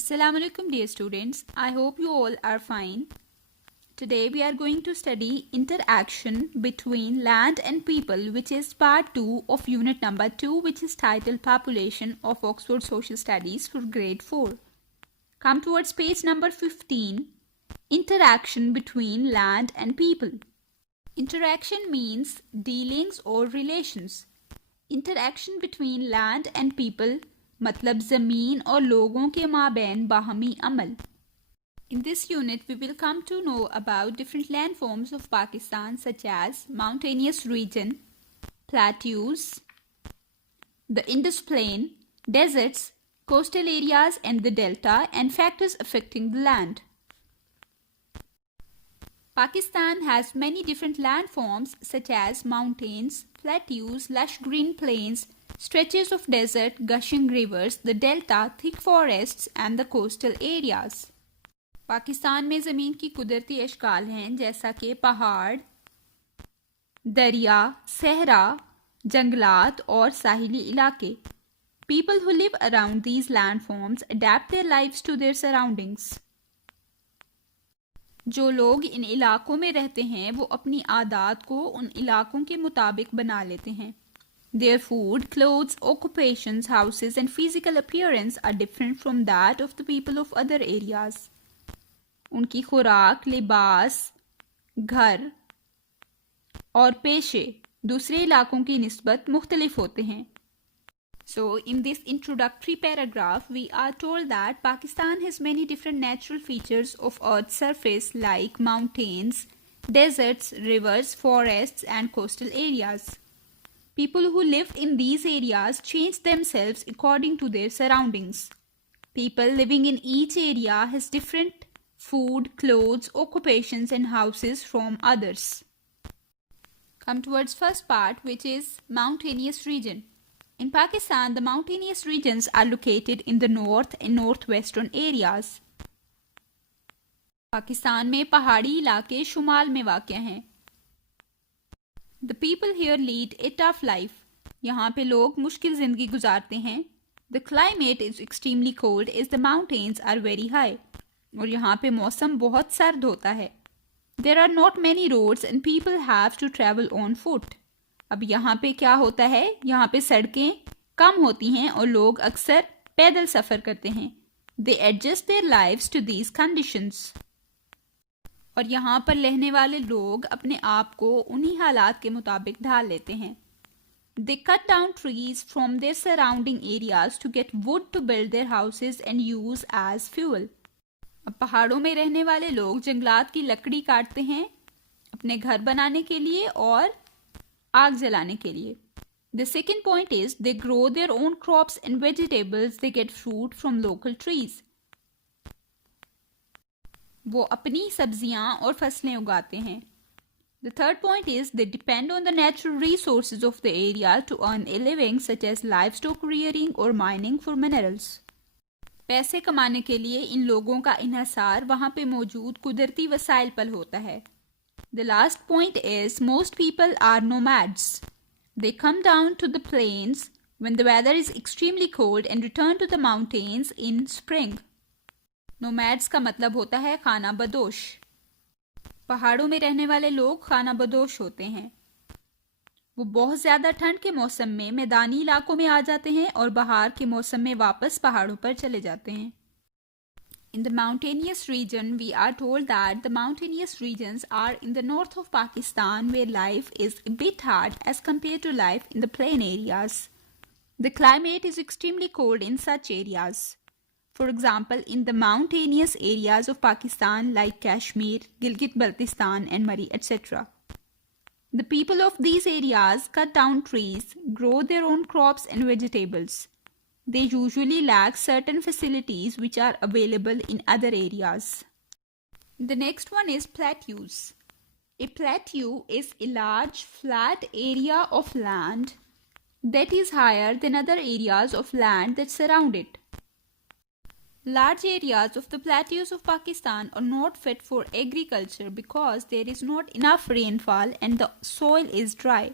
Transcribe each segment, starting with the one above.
Assalamu alaikum dear students. I hope you all are fine. Today we are going to study interaction between land and people, which is part 2 of unit number 2, which is titled Population of Oxford Social Studies for grade 4. Come towards page number 15. Interaction between land and people. Interaction means dealings or relations. Interaction between land and people मतलब ज़मीन और लोगों के माबैन बाहमी अमल. In this unit, we will come to know about different landforms of Pakistan such as mountainous region, plateaus, the Indus Plain, deserts, coastal areas and the delta, and factors affecting the land. Pakistan has many different landforms such as mountains, plateaus, lush green plains, stretches of desert, gushing rivers, the delta, thick forests and the coastal areas. Pakistan में ज़मीन की कुदरती अशकाल हैं जैसा कि पहाड़, दरिया, सहरा, जंगलात और साहिली इलाके. People who live around these landforms adapt their lives to their surroundings. जो लोग इन इलाकों में रहते हैं वो अपनी आदत को उन इलाकों के मुताबिक बना लेते हैं. Their food, clothes, occupations, houses and physical appearance are different from that of the people of other areas. उनकी खुराक, लिबास, घर और पेशे दूसरे इलाकों की निस्बत मुख्तलिफ होते हैं. So, in this introductory paragraph, we are told that Pakistan has many different natural features of Earth's surface like mountains, deserts, rivers, forests and coastal areas. People who live in these areas change themselves according to their surroundings. People living in each area has different food, clothes, occupations and houses from others. Come towards first part, which is mountainous region. In Pakistan, the mountainous regions are located in the north and northwestern areas. Pakistan में पहाड़ी इलाके शुमाल में वाक़ हैं. The people here lead a tough life. यहाँ पे लोग मुश्किल ज़िंदगी गुजारते हैं. The climate is extremely cold as the mountains are very high. और यहाँ पे मौसम बहुत सर्द होता है. There are not many roads and people have to travel on foot. अब यहाँ पे क्या होता है? यहाँ पे सड़कें कम होती हैं और लोग अक्सर पैदल सफ़र करते हैं. They adjust their lives to these conditions. और यहाँ पर रहने वाले लोग अपने आप को उन्हीं हालात के मुताबिक ढाल लेते हैं. They cut down trees from their surrounding areas to get wood to build their houses and use as fuel. अब पहाड़ों में रहने वाले लोग जंगलात की लकड़ी काटते हैं अपने घर बनाने के लिए और आग जलाने के लिए. The second point is they grow their own crops and vegetables. They get fruit from local trees. वो अपनी सब्जियां और फसलें उगाते हैं. The third point is they depend on the natural resources of the area to earn a living, such as livestock rearing or mining for minerals. पैसे कमाने के लिए इन लोगों का इन्हसार वहाँ पे मौजूद कुदरती वसाइल पर होता है. The last point is most people are nomads. They come down to the plains when the weather is extremely cold and return to the mountains in spring. Nomads का मतलब होता है खाना बदोश. पहाड़ों में रहने वाले लोग खाना बदोश होते हैं. वो बहुत ज़्यादा ठंड के मौसम में मैदानी इलाकों में आ जाते हैं और बहार के मौसम में वापस पहाड़ों पर चले जाते हैं. In the mountainous region, we are told that the mountainous regions are in the north of Pakistan where life is a bit hard as compared to life in the plain areas. The climate is extremely cold in such areas. For example, in the mountainous areas of Pakistan like Kashmir, Gilgit-Baltistan and Murray, etc. The people of these areas cut down trees, grow their own crops and vegetables. They usually lack certain facilities which are available in other areas. The next one is plateaus. A plateau is a large flat area of land that is higher than other areas of land that surround it. Large areas of the plateaus of Pakistan are not fit for agriculture because there is not enough rainfall and the soil is dry.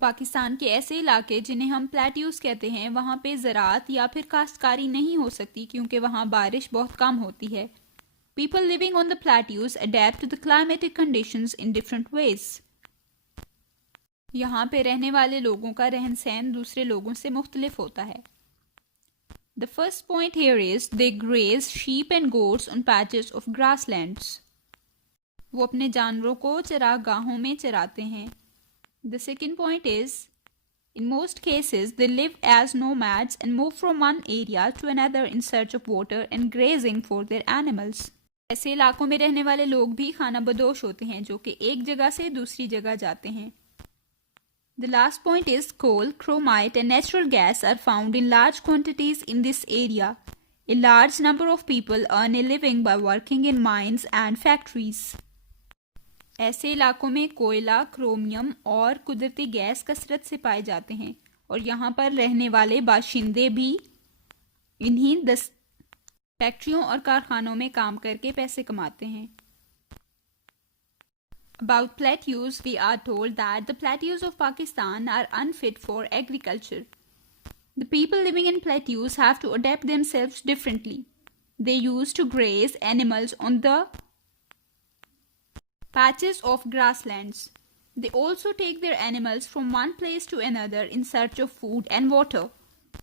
Pakistan के ऐसे इलाके जिन्हें हम plateaus कहते हैं, वहाँ पे ज़राअत या फिर काश्तकारी नहीं हो सकती क्योंकि वहाँ बारिश बहुत कम होती है. People living on the plateaus adapt to the climatic conditions in different ways. यहाँ पे रहने वाले लोगों का रहन सहन दूसरे लोगों से मुख्तलिफ होता है. The first point here is they graze sheep and goats on patches of grasslands. वो अपने जानवरों को चरागाहों में चराते हैं. The second point is, in most cases, they live as nomads and move from one area to another in search of water and grazing for their animals. ऐसे इलाकों में रहने वाले लोग भी खाना बदोश होते हैं जो कि एक जगह से दूसरी जगह जाते हैं. The last point is coal, chromite and natural gas are found in large quantities in this area. A large number of people earn a living by working in mines and factories. ऐसे इलाकों में कोयला, chromium और कुदरती gas कसरत से पाए जाते हैं और यहाँ पर रहने वाले बाशिंदे भी इन्हीं फैक्ट्रियों और कारखानों में काम करके पैसे कमाते हैं. About plateaus, we are told that the plateaus of Pakistan are unfit for agriculture. The people living in plateaus have to adapt themselves differently. They used to graze animals on the patches of grasslands. They also take their animals from one place to another in search of food and water.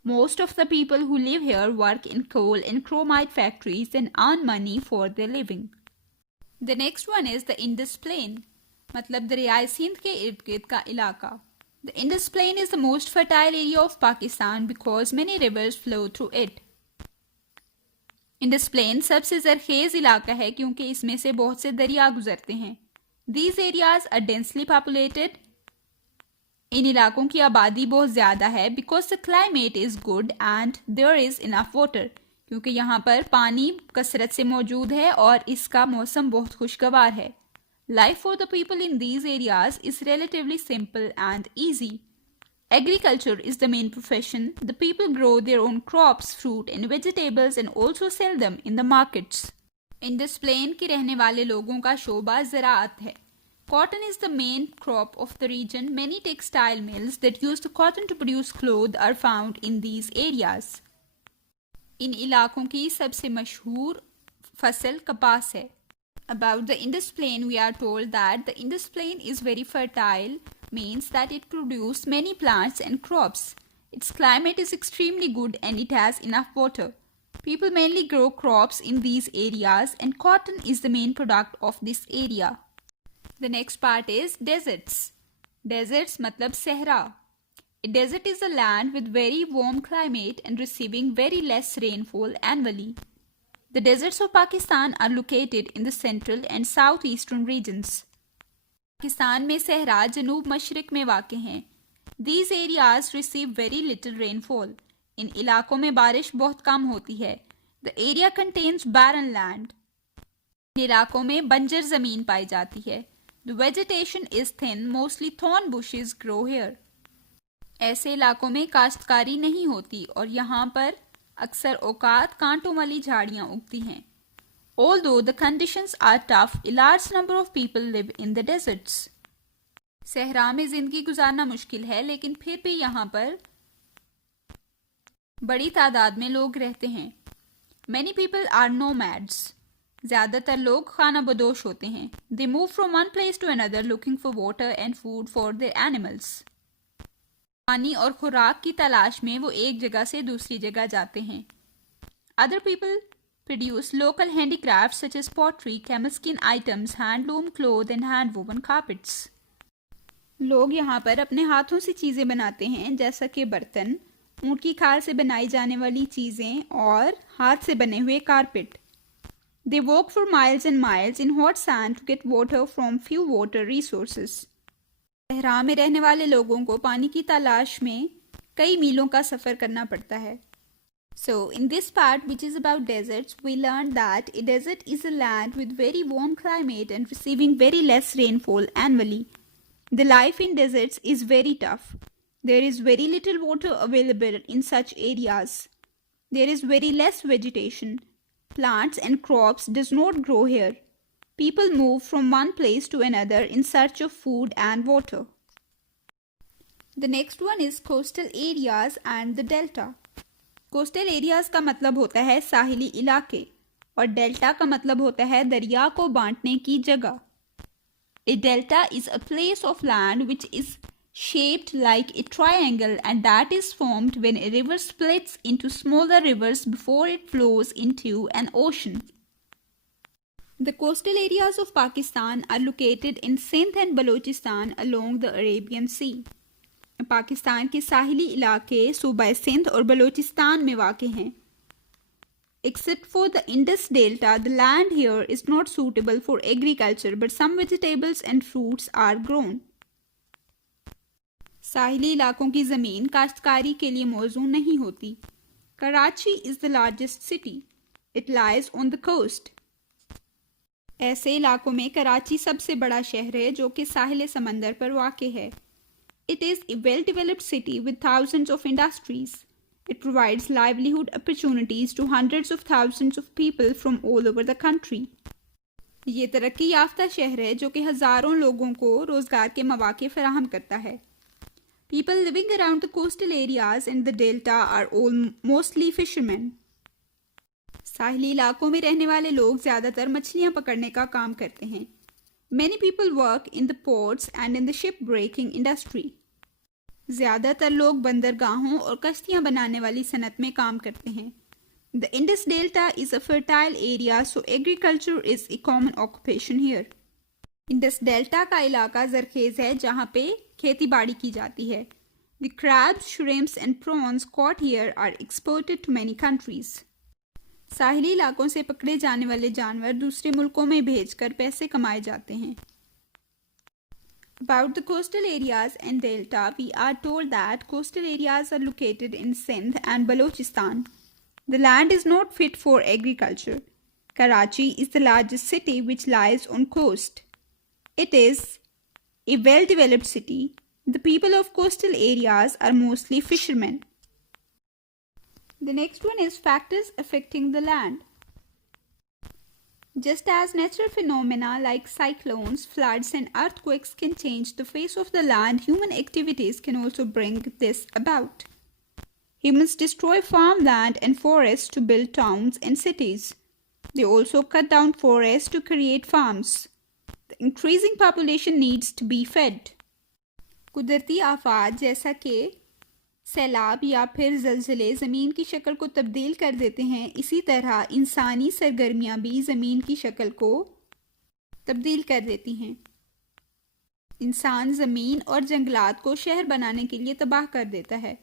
Most of the people who live here work in coal and chromite factories and earn money for their living. The next one is the Indus Plain, मतलब दरियाए सिंध के इर्द गिर्द का इलाका. The Indus Plain is the most fertile area of Pakistan because many rivers flow through it. Indus Plain सबसे ज़रखेज़ इलाका है क्योंकि इसमें से बहुत से दरिया गुजरते हैं. These areas are densely populated. इन इलाकों की आबादी बहुत ज़्यादा है because the climate is good and there is enough water. क्योंकि यहाँ पर पानी कसरत से मौजूद है और इसका मौसम बहुत खुशगवार है. Life for the people in these areas is relatively simple and easy. Agriculture is the main profession. The people grow their own crops, fruit and vegetables and also sell them in the markets. Indus Plain के रहने वाले लोगों का शोबा ज़राअत है. Cotton is the main crop of the region. Many textile mills that use the cotton to produce clothes are found in these areas. इन इलाकों की सबसे मशहूर फसल कपास है. About the Indus Plain, we are told that the Indus Plain is very fertile, means that it produces many plants and crops. Its climate is extremely good and it has enough water. People mainly grow crops in these areas and cotton is the main product of this area. The next part is deserts. Deserts मतलब सहरा. A desert is a land with very warm climate and receiving very less rainfall annually. The deserts of Pakistan are located in the central and southeastern regions. Pakistan में सहरा जनूब मशरिक में वाक़ हैं. These areas receive very little rainfall. इन इलाकों में बारिश बहुत कम होती है. The area contains barren land. इन इलाकों में बंजर ज़मीन पाई जाती है. The vegetation is thin, mostly thorn bushes grow here. ऐसे इलाकों में काश्तकारी नहीं होती और यहाँ पर अक्सर औकात कांटों वाली झाड़ियाँ उगती हैं. Although the conditions are tough, a large number of people live in the deserts. सहरा में जिंदगी गुजारना मुश्किल है लेकिन फिर भी यहाँ पर बड़ी तादाद में लोग रहते हैं. Many people are nomads. ज़्यादातर लोग खाना बदोश होते हैं. They move from one place to another looking for water and food for their animals. पानी और खुराक की तलाश में वो एक जगह से दूसरी जगह जाते हैं. Other people produce local handicrafts such as pottery, camel skin items, handloom cloth and hand-woven carpets. लोग यहाँ पर अपने हाथों से चीज़ें बनाते हैं जैसा कि बर्तन, ऊँट की खाल से बनाई जाने वाली चीज़ें और हाथ से बने हुए carpet. They walk for miles and miles in hot sand to get water from few water resources. सहरा में रहने वाले लोगों को पानी की तलाश में कई मीलों का सफ़र करना पड़ता है. So, in this part which is about deserts, we learned that a desert is a land with very warm climate and receiving very less rainfall annually. The life in deserts is very tough. There is very little water available in such areas. There is very less vegetation. Plants and crops does not grow here. People move from one place to another in search of food and water. The next one is coastal areas and the delta. Coastal areas का मतलब होता है साहिली इलाके और delta का मतलब होता है दरिया को बांटने की जगह. A delta is a place of land which is shaped like a triangle and that is formed when a river splits into smaller rivers before it flows into an ocean. The coastal areas of Pakistan are located in Sindh and Balochistan along the Arabian Sea. Pakistan के साहिली इलाके सूबा सिंध और बलोचिस्तान में वाक़ हैं. Except for the Indus Delta, the land here is not suitable for agriculture, but some vegetables and fruits are grown. साहिली इलाकों की ज़मीन काश्तकारी के लिए मौजू नहीं होती. Karachi is the largest city. It lies on the coast. ऐसे इलाकों में कराची सबसे बड़ा शहर है जो कि साहिल समंदर पर वाक़ है. It is a well-developed city with thousands of industries. It provides livelihood opportunities to hundreds of thousands of people from all over the country. ये तरक्की याफ्ता शहर है जो कि हज़ारों लोगों को रोज़गार के मौक़े फराहम करता है. People living around the coastal areas in the delta are all mostly fishermen. साहिली इलाकों में रहने वाले लोग ज़्यादातर मछलियाँ पकड़ने का काम करते हैं. Many people work in the ports and in the shipbreaking industry. ज़्यादातर लोग बंदरगाहों और कश्तियाँ बनाने वाली सनत में काम करते हैं. The Indus Delta is a fertile area, so agriculture is a common occupation here. Indus Delta का इलाका ज़रखेज़ है जहाँ पे खेती बाड़ी की जाती है. The crabs, shrimps and prawns caught here are exported to many countries. साहिली इलाकों से पकड़े जाने वाले जानवर दूसरे मुल्कों में भेजकर पैसे कमाए जाते हैं. About the coastal areas and delta, we are told that coastal areas are located in Sindh and Balochistan. The land is not fit for agriculture. Karachi is the largest city which lies on coast. It is a well-developed city. The people of coastal areas are mostly fishermen. The next one is factors affecting the land. Just as natural phenomena like cyclones, floods and earthquakes can change the face of the land, human activities can also bring this about. Humans destroy farmland and forests to build towns and cities. They also cut down forests to create farms. The increasing population needs to be fed. कुदरती आफात जैसा कि सैलाब या फिर ज़लज़ले ज़मीन की शक्ल को तब्दील कर देते हैं, इसी तरह इंसानी सरगर्मियाँ भी ज़मीन की शक्ल को तब्दील कर देती हैं. इंसान ज़मीन और जंगलात को शहर बनाने के लिए तबाह कर देता है.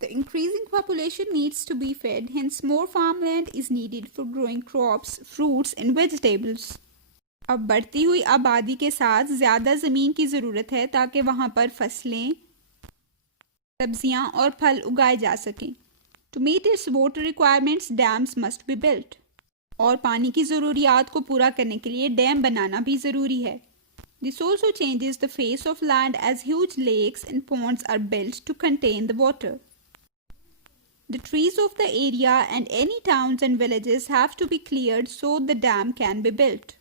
The increasing population needs to be fed, hence more farmland is needed for growing crops, fruits and vegetables. अब बढ़ती हुई आबादी के साथ ज़्यादा ज़मीन की ज़रूरत है ताकि वहाँ पर फसलें, सब्जियां और फल उगाए जा सकें. To meet its water requirements, dams must be built. और पानी की ज़रूरियात को पूरा करने के लिए डैम बनाना भी ज़रूरी है. This also changes the face of land as huge lakes and ponds are built to contain the water. The trees of the area and any towns and villages have to be cleared so the dam can be built.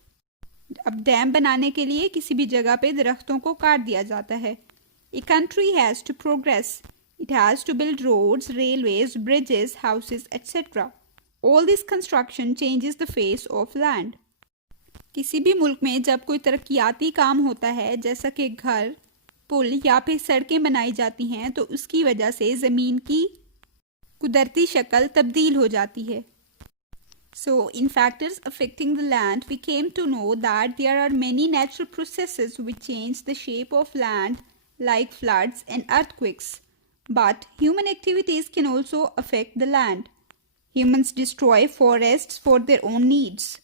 अब dam बनाने के लिए किसी भी जगह पे दरख्तों को काट दिया जाता है. A country has to progress. It has to build roads, railways, bridges, houses, etc. All this construction changes the face of land. किसी भी मुल्क में जब कोई तरक्याती काम होता है जैसा कि घर, पुल या फिर सड़कें बनाई जाती हैं तो उसकी वजह से ज़मीन की कुदरती शक्ल तब्दील हो जाती है. So, in factors affecting the land, we came to know that there are many natural processes which change the shape of land like floods and earthquakes. But human activities can also affect the land. Humans destroy forests for their own needs.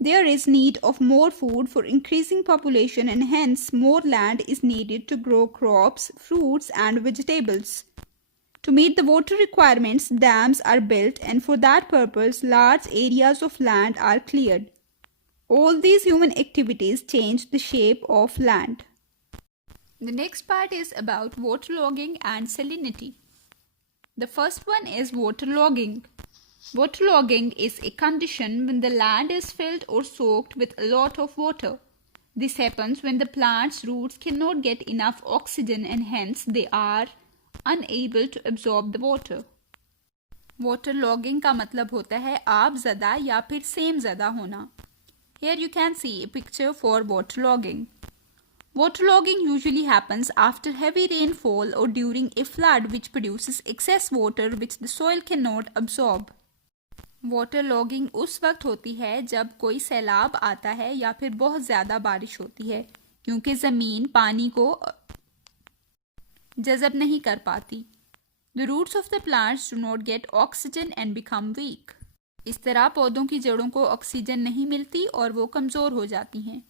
There is need of more food for increasing population and hence more land is needed to grow crops, fruits and vegetables. To meet the water requirements, dams are built and for that purpose large areas of land are cleared. All these human activities change the shape of land. The next part is about waterlogging and salinity. The first one is waterlogging. Waterlogging is a condition when the land is filled or soaked with a lot of water. This happens when the plant's roots cannot get enough oxygen and hence they are unable to absorb the water. Waterlogging का मतलब होता है आब ज़दा या फिर same ज़दा होना. Here you can see a picture for waterlogging. Waterlogging usually happens after heavy rainfall or during a flood which produces excess water which the soil cannot absorb. Waterlogging उस वक्त होती है जब कोई सैलाब आता है या फिर बहुत ज़्यादा बारिश होती है क्योंकि ज़मीन पानी को जज़ब नहीं कर पाती. The roots of the plants do not get oxygen and become weak. इस तरह पौधों की जड़ों को ऑक्सीजन नहीं मिलती और वो कमज़ोर हो जाती हैं.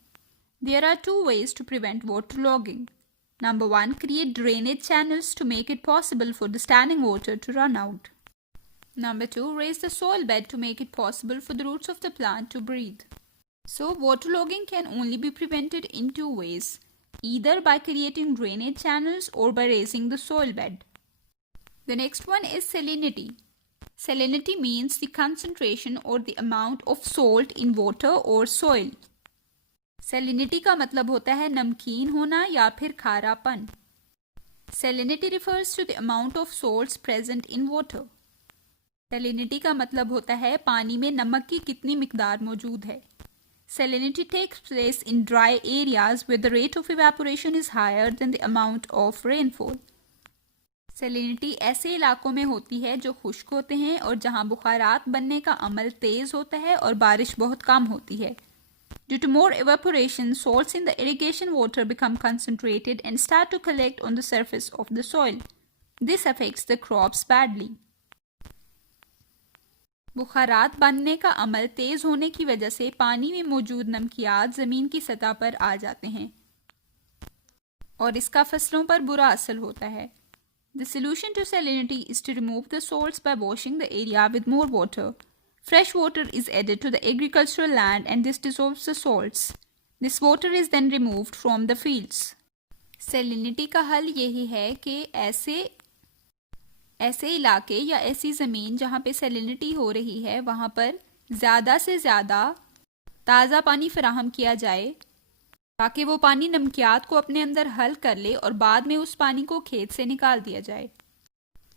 There are two ways to prevent waterlogging. Number 1, create drainage channels to make it possible for the standing water to run out. Number 2, raise the soil bed to make it possible for the roots of the plant to breathe. So, waterlogging can only be prevented in two ways, either by creating drainage channels or by raising the soil bed. The next one is salinity. Salinity means the concentration or the amount of salt in water or soil. Salinity का मतलब होता है नमकीन होना या फिर खारापन. Salinity refers to the amount of salts present in water. Salinity का मतलब होता है पानी में नमक की कितनी मिकदार मौजूद है. Salinity takes place in dry areas where the rate of evaporation is higher than the amount of rainfall. Salinity ऐसे इलाकों में होती है जो खुश्क होते हैं और जहां बुखारात बनने का अमल तेज होता है और बारिश बहुत कम होती है. Due to more evaporation, salts in the irrigation water become concentrated and start to collect on the surface of the soil. This affects the crops badly. बुखारात बनने का अमल तेज होने की वजह से पानी में मौजूद नमकियात ज़मीन की सतह पर आ जाते हैं और इसका फसलों पर बुरा असर होता है. The solution to salinity is to remove the salts by washing the area with more water. Fresh water is added to the agricultural land and this dissolves the salts. This water is then removed from the fields. Salinity का हल यही है कि ऐसे इलाके या ऐसी ज़मीन जहाँ पे salinity हो रही है वहाँ पर ज़्यादा से ज़्यादा ताज़ा पानी फराहम किया जाए ताकि वो पानी नमकियात को अपने अंदर हल कर ले और बाद में उस पानी को खेत से निकाल दिया जाए.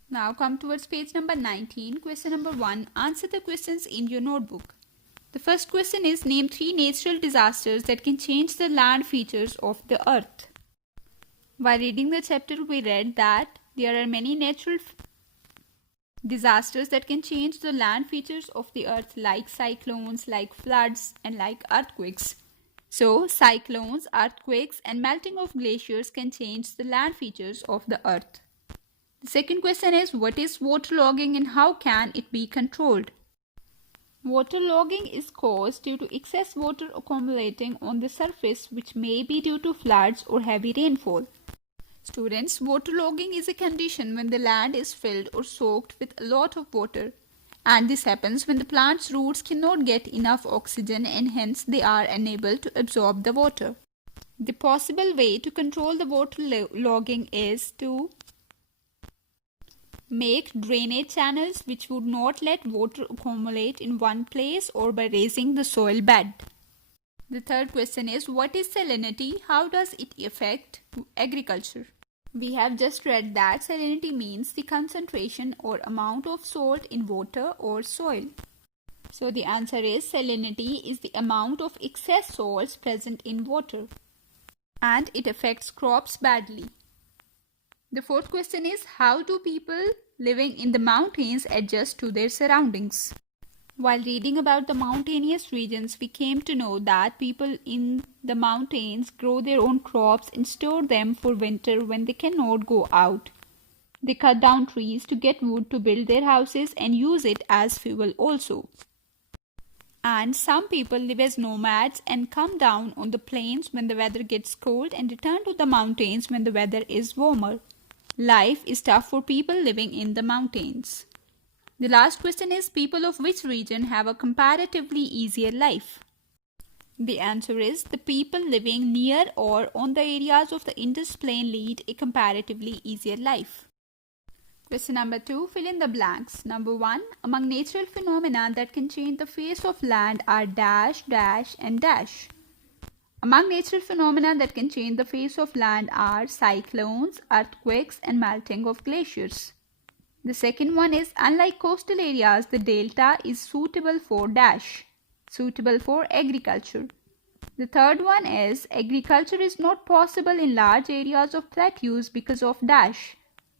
Now come towards page number 19. Question number 1. Answer the questions in your notebook. The first question is, name 3 natural disasters that can change the land features of the earth. While reading the chapter, we read that there are many natural disasters that can change the land features of the earth, like cyclones, like floods, and like earthquakes. So, cyclones, earthquakes, and melting of glaciers can change the land features of the earth. The second question is, what is waterlogging and how can it be controlled? Waterlogging is caused due to excess water accumulating on the surface, which may be due to floods or heavy rainfall. Students, waterlogging is a condition when the land is filled or soaked with a lot of water. And this happens when the plant's roots cannot get enough oxygen and hence they are unable to absorb the water. The possible way to control the waterlogging is to make drainage channels which would not let water accumulate in one place or by raising the soil bed. The third question is, what is salinity? How does it affect agriculture? We have just read that salinity means the concentration or amount of salt in water or soil. So the answer is salinity is the amount of excess salts present in water and it affects crops badly. The fourth question is, how do people living in the mountains adjust to their surroundings? While reading about the mountainous regions, we came to know that people in the mountains grow their own crops and store them for winter when they cannot go out. They cut down trees to get wood to build their houses and use it as fuel also. And some people live as nomads and come down on the plains when the weather gets cold and return to the mountains when the weather is warmer. Life is tough for people living in the mountains. The last question is, people of which region have a comparatively easier life? The answer is, the people living near or on the areas of the Indus Plain lead a comparatively easier life. Question number 2, fill in the blanks. Number 1, among natural phenomena that can change the face of land are dash, dash and dash. Among natural phenomena that can change the face of land are cyclones, earthquakes, and melting of glaciers. The second one is, unlike coastal areas, the delta is suitable for suitable for agriculture. The third one is, agriculture is not possible in large areas of plateaus because of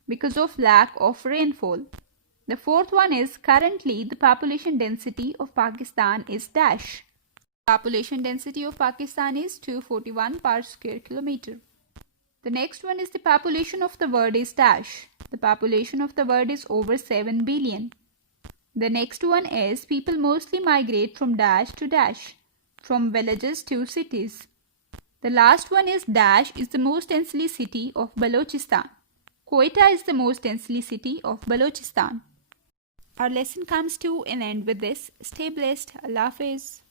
because of lack of rainfall. The fourth one is, currently the population density of Pakistan is . Population density of Pakistan is 241 per square kilometer. The next one is, the population of the world is . The population of the world is over 7 billion. The next one is, people mostly migrate from to from villages to cities. The last one is, is the most densely city of Balochistan. Quetta is the most densely city of Balochistan. Our lesson comes to an end with this. Stay blessed. Allah Hafiz.